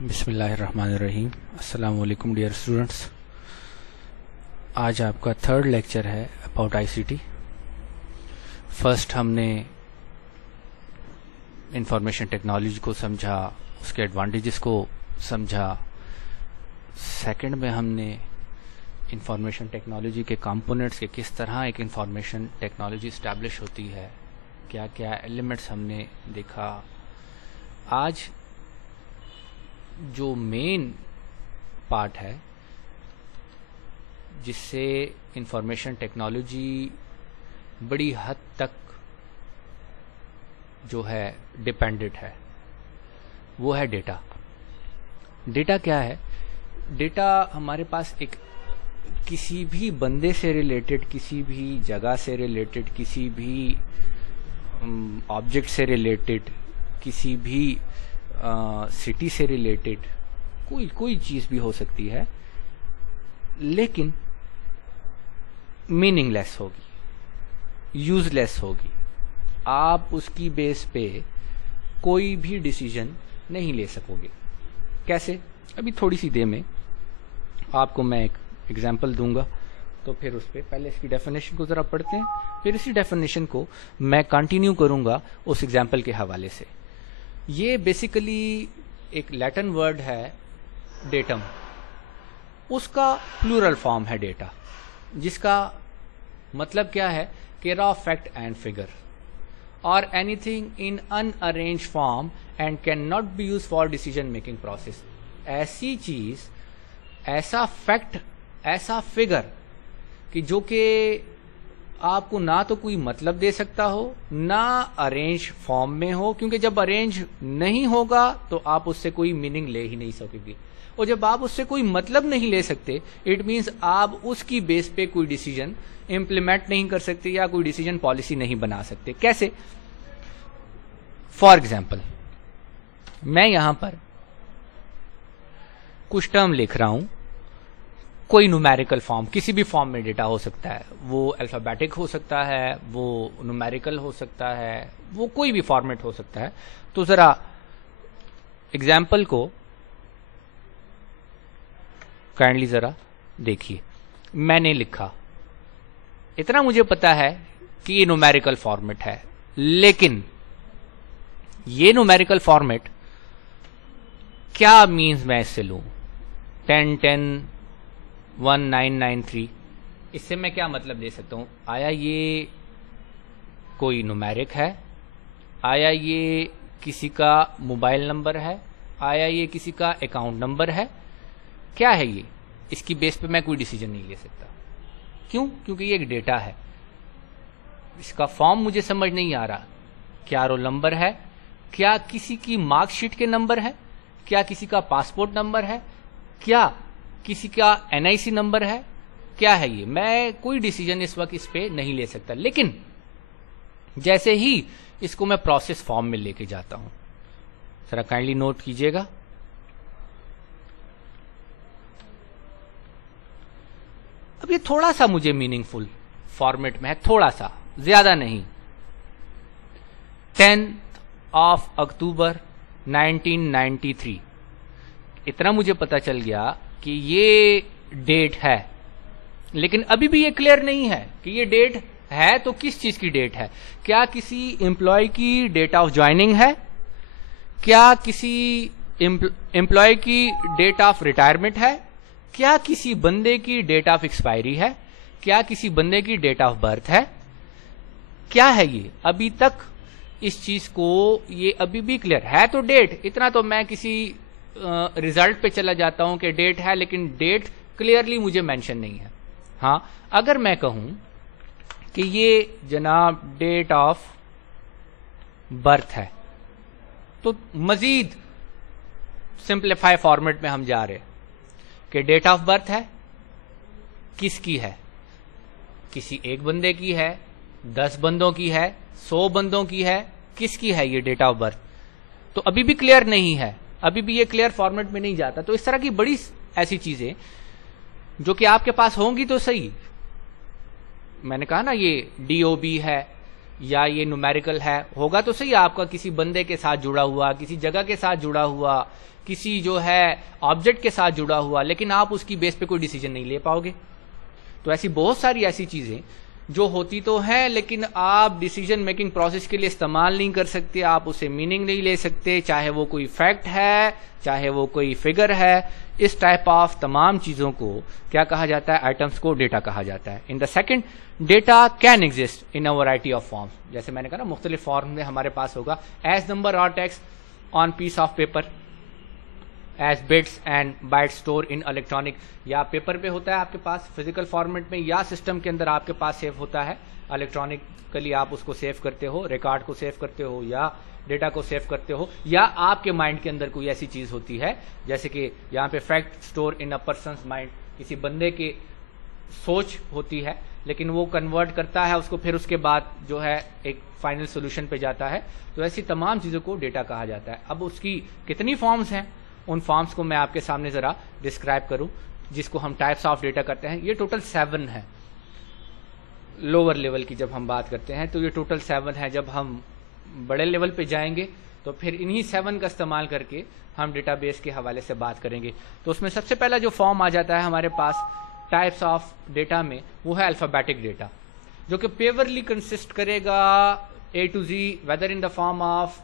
بسم اللہ الرحمن الرحیم. السلام علیکم ڈیئر اسٹوڈنٹس. آج آپ کا تھرڈ لیکچر ہے about I C T. First ہم نے انفارمیشن ٹیکنالوجی کو سمجھا, اس کے ایڈوانٹیجز کو سمجھا. سیکنڈ میں ہم نے انفارمیشن ٹیکنالوجی کے کمپوننٹس کے کس طرح ایک انفارمیشن ٹیکنالوجی اسٹیبلش ہوتی ہے, کیا کیا ایلیمنٹس ہم نے دیکھا. آج جو مین پارٹ ہے جس سے انفارمیشن ٹیکنالوجی بڑی حد تک جو ہے ڈپینڈنٹ ہے, وہ ہے ڈیٹا. ڈیٹا کیا ہے؟ ڈیٹا ہمارے پاس ایک کسی بھی بندے سے ریلیٹڈ, کسی بھی جگہ سے ریلیٹڈ, کسی بھی آبجیکٹ سے ریلیٹڈ, کسی بھی سٹی سے ریلیٹڈ, کوئی چیز بھی ہو سکتی ہے, لیکن میننگ لیس ہوگی, یوز لیس ہوگی. آپ اس کی بیس پہ کوئی بھی ڈیسیژن نہیں لے سکو گے. کیسے؟ ابھی تھوڑی سی دیر میں آپ کو میں ایک ایگزامپل دوں گا, تو پھر اس پہ پہلے اس کی ڈیفینیشن کو ذرا پڑھتے ہیں, پھر اسی ڈیفینیشن کو میں کنٹینیو کروں گا اس ایگزامپل کے حوالے سے. یہ بیسیکلی ایک لیٹن ورڈ ہے ڈیٹم, اس کا پلورل فارم ہے ڈیٹا, جس کا مطلب کیا ہے کہ را فیکٹ اینڈ فگر اور anything in unarranged form and can not be use for decision making process. ایسی چیز, ایسا فیکٹ, ایسا فگر کہ جو کہ آپ کو نہ تو کوئی مطلب دے سکتا ہو, نہ ارینج فارم میں ہو, کیونکہ جب ارینج نہیں ہوگا تو آپ اس سے کوئی میننگ لے ہی نہیں سکو گے, اور جب آپ اس سے کوئی مطلب نہیں لے سکتے اٹ مینس آپ اس کی بیس پہ کوئی ڈیسیژن امپلیمنٹ نہیں کر سکتے یا کوئی ڈیسیژن پالیسی نہیں بنا سکتے. کیسے؟ فار ایگزامپل میں یہاں پر کچھ ٹرم لکھ رہا ہوں, کوئی نومیریکل فارم, کسی بھی فارم میں ڈیٹا ہو سکتا ہے, وہ الفابیٹک ہو سکتا ہے, وہ نومیریکل ہو سکتا ہے, وہ کوئی بھی فارمیٹ ہو سکتا ہے. تو ذرا ایگزامپل کو کائنڈلی ذرا دیکھیے. میں نے لکھا, اتنا مجھے پتا ہے کہ یہ نومیریکل فارمیٹ ہے, لیکن یہ نومیریکل فارمیٹ کیا مینز میں اس سے لوں 1010 1993, اس سے میں کیا مطلب لے سکتا ہوں؟ آیا یہ کوئی نومیرک ہے؟ آیا یہ کسی کا موبائل نمبر ہے؟ آیا یہ کسی کا اکاؤنٹ نمبر ہے؟ کیا ہے یہ؟ اس کی بیس پہ میں کوئی ڈیسیژن نہیں لے سکتا. کیوں؟ کیونکہ یہ ایک ڈیٹا ہے, اس کا فارم مجھے سمجھ نہیں آ رہا. کیا رول نمبر ہے؟ کیا کسی کی مارک شیٹ کے نمبر ہے؟ کیا کسی کا پاسپورٹ نمبر ہے؟ کیا کسی کا این آئی سی نمبر ہے؟ کیا ہے یہ؟ میں کوئی ڈیسیژن اس وقت اس پہ نہیں لے سکتا. لیکن جیسے ہی اس کو میں پروسیس فارم میں لے کے جاتا ہوں, ذرا کائنڈلی نوٹ کیجئے گا, اب یہ تھوڑا سا مجھے میننگ فل فارمیٹ میں ہے, تھوڑا سا, زیادہ نہیں. 10 اکتوبر 1993, اتنا مجھے پتا چل گیا کہ یہ ڈیٹ ہے, لیکن ابھی بھی یہ کلیئر نہیں ہے کہ یہ ڈیٹ ہے تو کس چیز کی ڈیٹ ہے. کیا کسی امپلائی کی ڈیٹ آف جوائننگ ہے؟ کیا کسی امپلائی کی ڈیٹ آف ریٹائرمنٹ ہے؟ کیا کسی بندے کی ڈیٹ آف ایکسپائری ہے؟ کیا کسی بندے کی ڈیٹ آف برتھ ہے؟ کیا ہے یہ؟ ابھی تک اس چیز کو یہ ابھی بھی کلیئر ہے. تو ڈیٹ, اتنا تو میں کسی ریزلٹ پہ چلا جاتا ہوں کہ ڈیٹ ہے, لیکن ڈیٹ کلیئرلی مجھے مینشن نہیں ہے. ہاں, اگر میں کہوں کہ یہ جناب ڈیٹ آف برتھ ہے, تو مزید سمپلیفائی فارمیٹ میں ہم جا رہے کہ ڈیٹ آف برتھ ہے, کس کی ہے؟ کسی ایک بندے کی ہے, 10 بندوں کی ہے, 100 بندوں کی ہے, کس کی ہے یہ ڈیٹ آف برتھ؟ تو ابھی بھی کلیئر نہیں ہے, ابھی بھی یہ کلیئر فارمیٹ میں نہیں جاتا. تو اس طرح کی بڑی ایسی چیزیں جو کہ آپ کے پاس ہوں گی تو صحیح. میں نے کہا نا یہ ڈی او بی ہے, یا یہ نومیریکل ہے، ہوگا تو صحیح آپ کا کسی بندے کے ساتھ جڑا ہوا، کسی جگہ کے ساتھ جڑا ہوا، کسی جو ہے آبجیکٹ کے ساتھ جڑا ہوا، لیکن آپ اس کی بیس پہ کوئی ڈیسیجن نہیں لے پاؤ گے. تو ایسی بہت ساری ایسی چیزیں جو ہوتی تو ہیں لیکن آپ ڈیسیجن میکنگ پروسیس کے لیے استعمال نہیں کر سکتے، آپ اسے میننگ نہیں لے سکتے، چاہے وہ کوئی فیکٹ ہے چاہے وہ کوئی فگر ہے. اس ٹائپ آف تمام چیزوں کو کیا کہا جاتا ہے؟ آئٹمس کو ڈیٹا کہا جاتا ہے. In the second, data can exist in a variety of forms. جیسے میں نے کہا نا مختلف فارم میں ہمارے پاس ہوگا ایز نمبر اور text on piece of paper, as bits and byte store in electronic. یا پیپر پہ ہوتا ہے آپ کے پاس فزیکل فارمیٹ میں، یا سسٹم کے اندر آپ کے پاس سیو ہوتا ہے الیکٹرانکلی، آپ اس کو سیو کرتے ہو، ریکارڈ کو سیو کرتے ہو یا ڈیٹا کو سیو کرتے ہو. یا آپ کے مائنڈ کے اندر کوئی ایسی چیز ہوتی ہے جیسے کہ یہاں پہ fact store in a person's mind, کسی بندے کی سوچ ہوتی ہے لیکن وہ کنورٹ کرتا ہے اس کو، پھر اس کے بعد جو ہے ایک فائنل سولوشن پہ جاتا ہے. تو ایسی تمام چیزوں کو ڈیٹا کہا جاتا ہے. اب اس کی کتنی فارمز ہیں، ان فارمز کو میں آپ کے سامنے ذرا ڈسکرائب کروں جس کو ہم ٹائپس آف ڈیٹا کرتے ہیں. یہ ٹوٹل 7 ہے. لوور لیول کی جب ہم بات کرتے ہیں تو یہ ٹوٹل 7 ہے. جب ہم بڑے لیول پہ جائیں گے تو پھر انہی 7 کا استعمال کر کے ہم ڈیٹا بیس کے حوالے سے بات کریں گے. تو اس میں سب سے پہلا جو فارم آ جاتا ہے ہمارے پاس ٹائپس آف ڈیٹا میں، وہ ہے الفابیٹک ڈیٹا، جو کہ پیورلی کنسسٹ کرے گا A to Z, whether in the form of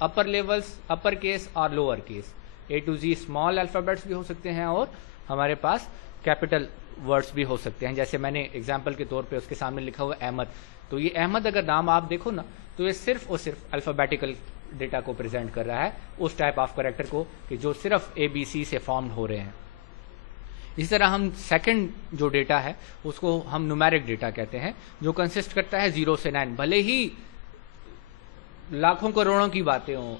upper levels, upper case اور lower case. A to Z small alphabets بھی ہو سکتے ہیں اور ہمارے پاس کیپٹل ورڈس بھی ہو سکتے ہیں. جیسے میں نے ایگزامپل کے طور پہ اس کے سامنے لکھا ہوا احمد، تو یہ احمد اگر نام آپ دیکھو نا تو یہ صرف اور صرف الفابیٹیکل ڈیٹا کو پریزنٹ کر رہا ہے، اس ٹائپ آف کریکٹر کو کہ جو صرف اے بی سی سے فارمڈ ہو رہے ہیں. اسی طرح ہم سیکنڈ جو ڈیٹا ہے اس کو ہم نومیرک ڈیٹا کہتے ہیں، جو کنسسٹ کرتا ہے 0 سے 9. بھلے ہی لاکھوں کروڑوں کی باتیں ہوں،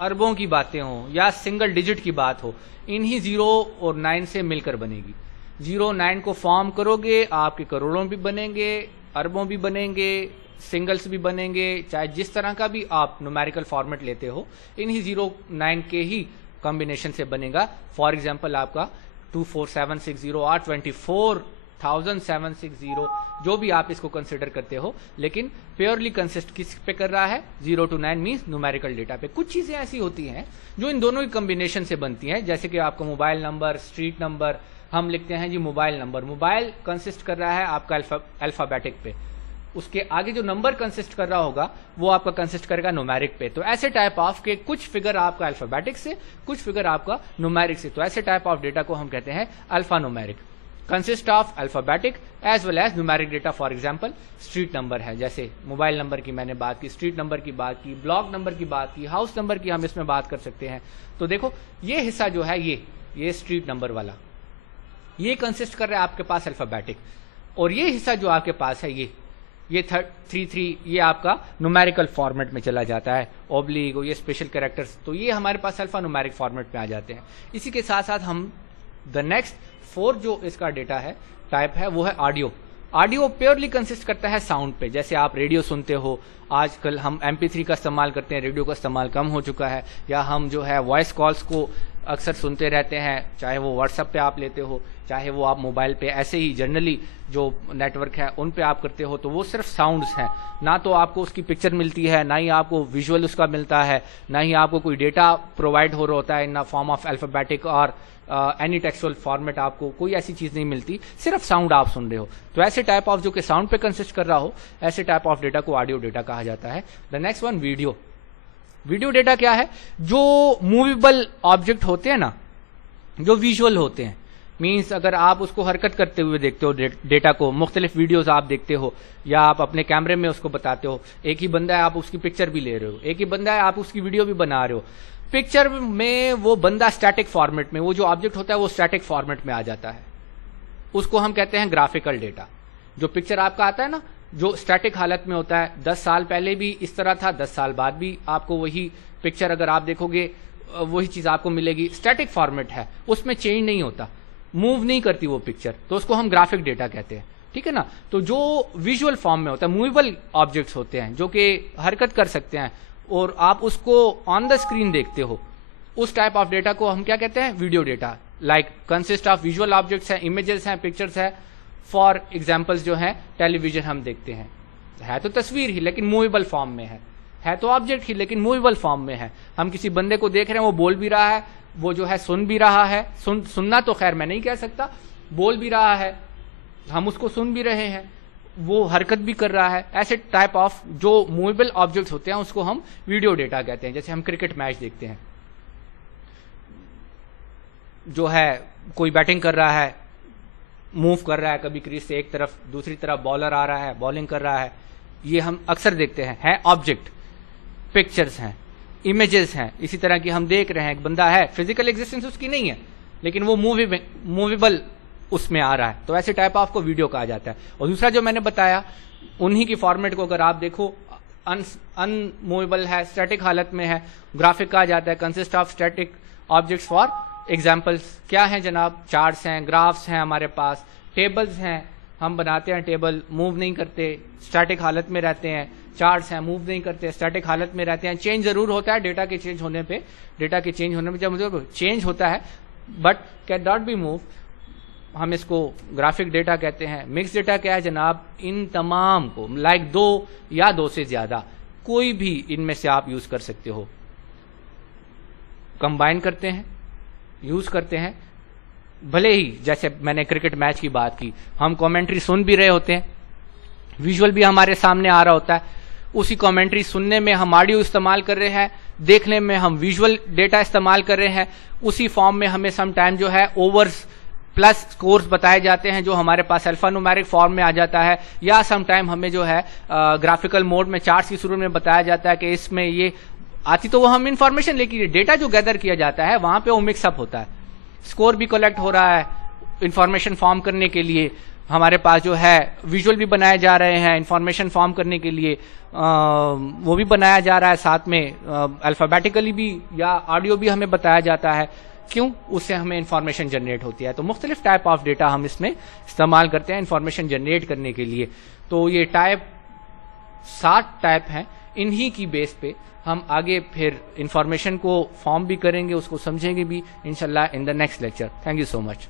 اربوں کی باتیں ہوں یا سنگل ڈیجٹ کی بات ہو، انہی 0 اور 9 سے مل کر بنے گی. 0 9 کو فارم کرو گے آپ کے کروڑوں بھی بنیں گے، اربوں بھی بنیں گے، سنگلز بھی بنیں گے، چاہے جس طرح کا بھی آپ نومیریکل فارمیٹ لیتے ہو انہی 0 9 کے ہی کمبینیشن سے بنے گا. فار ایگزامپل آپ کا 24760 اور 24760 جو بھی آپ اس کو کنسیڈر کرتے ہو، لیکن پیورلی کنسسٹ کس پہ کر رہا ہے؟ 0 to 9 مینس نومیریکل ڈیٹا پہ. کچھ چیزیں ایسی ہوتی ہیں جو ان دونوں کی کمبینیشن سے بنتی ہیں، جیسے کہ آپ کا موبائل نمبر، اسٹریٹ نمبر. ہم لکھتے ہیں جی موبائل نمبر، موبائل کنسسٹ کر رہا ہے آپ کا الفابیٹک پہ، اس کے آگے جو نمبر کنسسٹ کر رہا ہوگا وہ آپ کا کنسسٹ کرے گا نومیرک پہ. تو ایسے ٹائپ آف کے کچھ فگر آپ کا الفابیٹک سے، کچھ فگر آپ کا نومیرک سے. تو ایسے ٹائپ آف ڈیٹا کو ہم کہتے ہیں alphanumeric, consist of alphabetic as well as numeric data. For example street number ہے، جیسے موبائل نمبر کی میں نے بات کی، اسٹریٹ نمبر کی بات کی، بلاک نمبر کی بات کی، ہاؤس نمبر کی ہم اس میں بات کر سکتے ہیں. تو دیکھو یہ حصہ جو ہے یہ اسٹریٹ نمبر والا، یہ کنسسٹ کر رہا ہے آپ کے پاس الفابیٹک، اور یہ حصہ جو آپ کے پاس ہے یہ 33 یہ آپ کا نومیریکل فارمیٹ میں چلا جاتا ہے، اوبلیگ، یہ اسپیشل کریکٹرز، تو یہ ہمارے پاس الفا نومیرک فارمیٹ میں آ جاتے ہیں. اسی کے ساتھ ساتھ ہم دا نیکسٹ 4 جو اس کا ڈیٹا ہے ٹائپ ہے وہ ہے آڈیو. آڈیو پیورلی کنسسٹ کرتا ہے ساؤنڈ پہ. جیسے آپ ریڈیو سنتے ہو، آج کل ہم MP3 کا استعمال کرتے ہیں، ریڈیو کا استعمال کم ہو چکا ہے، یا ہم جو ہے وائس کالز کو اکثر سنتے رہتے ہیں، چاہے وہ واٹس ایپ پہ آپ لیتے ہو، چاہے وہ آپ موبائل پہ ایسے ہی جنرلی جو نیٹ ورک ہے ان پہ آپ کرتے ہو. تو وہ صرف ساؤنڈز ہیں، نہ تو آپ کو اس کی پکچر ملتی ہے، نہ ہی آپ کو ویژول اس کا ملتا ہے، نہ ہی آپ کو کوئی ڈیٹا پرووائڈ ہو رہا ہوتا ہے ان فارم آف الفابیٹک اور اینی ٹیکسچوئل فارمیٹ. آپ کو کوئی ایسی چیز نہیں ملتی، صرف ساؤنڈ آپ سن رہے ہو. تو ایسے ٹائپ آف جو کہ ساؤنڈ پہ کنسسٹ کر رہا ہو، ایسے ٹائپ آف ڈیٹا کو آڈیو ڈیٹا کہا جاتا ہے. The next one video. Video data کیا ہے؟ جو موویبل آبجیکٹ ہوتے ہیں نا، جو ویژول ہوتے ہیں، مینس اگر آپ اس کو حرکت کرتے ہوئے دیکھتے ہو ڈیٹا کو، مختلف ویڈیوز آپ دیکھتے ہو یا آپ اپنے کیمرے میں اس کو بتاتے ہو، ایک ہی بندہ ہے آپ اس کی پکچر بھی لے رہے ہو، ایک ہی بندہ ہے آپ اس کی ویڈیو بھی بنا رہے ہو. پکچر میں وہ بندہ اسٹیٹک فارمیٹ میں، وہ جو آبجیکٹ ہوتا ہے وہ اسٹیٹک فارمیٹ میں آ جاتا ہے، اس کو ہم کہتے ہیں گرافیکل ڈیٹا. جو پکچر آپ کا آتا ہے نا، جو اسٹیٹک حالت میں ہوتا ہے، 10 سال پہلے بھی اس طرح تھا، 10 سال بعد بھی آپ کو وہی پکچر اگر آپ دیکھو گے وہی چیز آپ کو ملے گی. اسٹیٹک فارمیٹ ہے، اس میں چینج نہیں ہوتا، موو نہیں کرتی وہ پکچر، تو اس کو ہم گرافک ڈیٹا کہتے ہیں. ٹھیک ہے نا. تو جو ویژول فارم میں ہوتا ہے، موویبل آبجیکٹس ہوتے ہیں جو کہ حرکت کر سکتے ہیں اور آپ اس کو آن دا اسکرین دیکھتے ہو، اس ٹائپ آف ڈیٹا کو ہم کیا کہتے ہیں؟ Video data. Like consist of visual objects ہیں، امیجز ہیں، پکچرز ہیں. فار ایگزامپلس جو ہیں ٹیلی ویژن ہم دیکھتے ہیں، ہے تو تصویر ہی لیکن موویبل فارم میں ہے تو آبجیکٹ ہی لیکن موویبل فارم میں ہے. ہم کسی بندے کو دیکھ رہے ہیں, وہ بول بھی رہا ہے, وہ جو ہے سن بھی رہا ہے, سننا تو خیر میں نہیں کہہ سکتا, بول بھی رہا ہے, ہم اس کو سن بھی رہے ہیں, وہ حرکت بھی کر رہا ہے. ایسے ٹائپ آف جو موویبل آبجیکٹس ہوتے ہیں اس کو ہم ویڈیو ڈیٹا کہتے ہیں. جیسے ہم کرکٹ میچ دیکھتے ہیں, جو ہے کوئی بیٹنگ کر رہا ہے, موو کر رہا ہے کبھی کریز سے ایک طرف دوسری طرف, بالر آ رہا ہے, بالنگ کر رہا ہے, یہ ہم اکثر دیکھتے ہیں, ہے آبجیکٹ. پکچرز ہیں, امیجز ہیں, اسی طرح کی ہم دیکھ رہے ہیں. ایک بندہ ہے, فزیکل ایگزسٹنس اس کی نہیں ہے لیکن وہ موویبل اس میں آ رہا ہے, تو ایسے ٹائپ آف کو ویڈیو کہا جاتا ہے. اور دوسرا جو میں نے بتایا انہی کی فارمیٹ کو اگر آپ دیکھو, ان موویبل ہے, اسٹیٹک حالت میں ہے, گرافک کہا جاتا ہے, consist of static objects. For examples کیا ہیں جناب؟ چارٹس ہیں, گرافس ہیں, ہمارے پاس ٹیبلز ہیں, ہم بناتے ہیں ٹیبل, موو نہیں کرتے, اسٹیٹک حالت میں رہتے ہیں. چارٹس ہیں, موو نہیں کرتے, اسٹیٹک حالت میں رہتے ہیں. چینج ضرور ہوتا ہے ڈیٹا کے چینج ہونے پہ, ڈیٹا کے چینج ہونے پہ جب مجھے چینج ہوتا ہے, but can not be move. ہم اس کو گرافک ڈیٹا کہتے ہیں. مکس ڈیٹا کیا ہے جناب؟ ان تمام کو لائک 2 یا 2 سے زیادہ کوئی بھی ان میں سے آپ یوز کر سکتے ہو, کمبائن کرتے ہیں, یوز کرتے ہیں. بھلے ہی جیسے میں نے کرکٹ میچ کی بات کی, ہم کامنٹری سن بھی رہے ہوتے ہیں, ویژول بھی ہمارے سامنے آ رہا ہوتا ہے. اسی کامنٹری سننے میں ہم آڈیو استعمال کر رہے ہیں, دیکھنے میں ہم ویژول ڈیٹا استعمال کر رہے ہیں. اسی فارم میں ہمیں سم ٹائم جو ہے اوورز پلس اسکورز بتائے جاتے ہیں جو ہمارے پاس الفا نومیرک فارم میں آ جاتا ہے, یا سم ٹائم ہمیں جو ہے گرافیکل موڈ میں چارٹس کی صورت میں بتایا جاتا ہے کہ اس میں یہ آتی تو وہ ہم انفارمیشن, لیکن یہ ڈیٹا جو گیدر کیا جاتا ہے وہاں پہ وہ مکس اپ ہوتا ہے. اسکور بھی کلیکٹ ہو رہا ہے انفارمیشن فارم کرنے کے لیے, ہمارے پاس جو ہے ویژول بھی بنائے جا رہے ہیں انفارمیشن فارم کرنے کے لیے, وہ بھی بنایا جا رہا ہے ساتھ میں الفابیٹیکلی بھی, یا آڈیو بھی ہمیں بتایا جاتا ہے. کیوں؟ اس سے ہمیں انفارمیشن جنریٹ ہوتی ہے. تو مختلف ٹائپ آف ڈیٹا ہم اس میں استعمال کرتے ہیں انفارمیشن جنریٹ کرنے کے لیے. تو یہ ٹائپ 7 ٹائپ ہیں, انہی کی بیس پہ ہم آگے پھر انفارمیشن کو فارم بھی کریں گے, اس کو سمجھیں گے بھی انشاءاللہ in the next lecture. Thank you so much.